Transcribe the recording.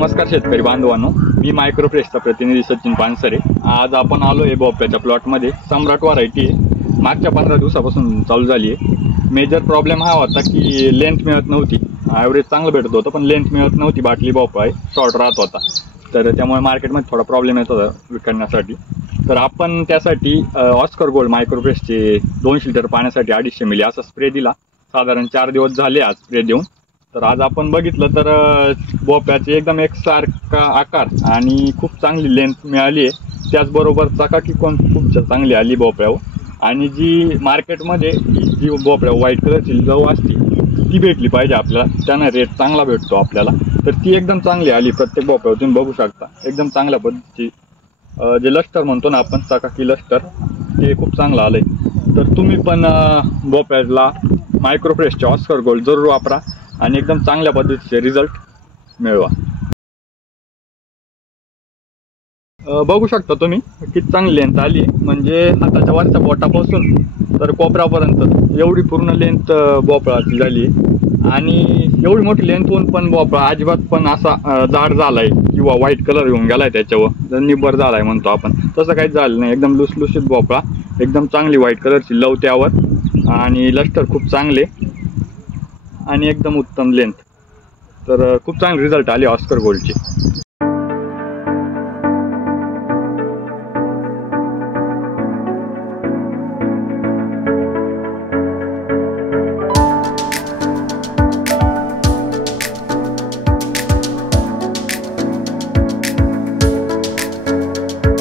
नमस्कार शेतकरी बांधवांनो, मी मायक्रोफ्रेशचा प्रतिनिधी सचिन पानसरे। आज आपण आलो आहे भोपळ्याच्या प्लॉटमध्ये। सम्राट व्हरायटी आहे, मागच्या 15 दिवसापासून चालू झाली आहे। मेजर प्रॉब्लेम हा होता की लेंथ मिळत नव्हती। ॲव्हरेज चांगलं भेटत होतं पण लेंथ मिळत नव्हती, बाटली भोपळा शॉर्ट राहत होता, तर त्यामुळे मार्केटमध्ये थोडा प्रॉब्लेम येत होता विकण्यासाठी। तर आपण त्यासाठी ऑस्कर गोल्ड मायक्रोफ्रेशचे 200 लिटर पाण्यासाठी 250 मिली असा स्प्रे दिला। साधारण 4 दिवस झाले आज स्प्रे देऊन। तर आज आपण बघितलं तर भोपळ्याचे एकदम एकसारखा आकार आणि खूप चांगली लेंथ मिळाली आहे। त्याचबरोबर चकाकी पण खूप चांगली आली भोपळ्यावर। आणि जी मार्केटमध्ये जी भोपळ्या व्हाईट कलरची चव असते ती भेटली पाहिजे आपल्याला, त्यानं रेट चांगला भेटतो आपल्याला, तर ती एकदम चांगली आली। प्रत्येक भोपळ्यावर तुम्ही बघू शकता एकदम चांगल्या पद्धतीची जे लस्टर म्हणतो ना आपण, चकाकी लस्टर, ते खूप चांगलं आलंय। तर तुम्ही पण भोपळ्याला मायक्रोफ्रेशचे ऑस्कर गोल्ड जरूर वापरा आणि एकदम चांगल्या पद्धतीचे रिझल्ट मिळवा। बघू शकता तुम्ही किती चांगली लेंथ आली, म्हणजे हाताच्या वरच्या बोटापासून तर कोपऱ्यापर्यंत एवढी पूर्ण लेंथ भोपळाची झाली। आणि एवढी मोठी लेंथ होऊन पण भोपळा अजिबात पण असा जाड झालाय किंवा व्हाईट कलर येऊन गेलाय त्याच्यावर, निब्बर झालाय म्हणतो आपण, तसं काहीच झालं नाही। एकदम लुसलुशीत भोपळा, एकदम चांगली व्हाईट कलरची लव त्यावर आणि लस्टर खूप चांगले आणि एकदम उत्तम लेंथ। तर खूप चांगले रिझल्ट आले ऑस्कर गोल्डचे।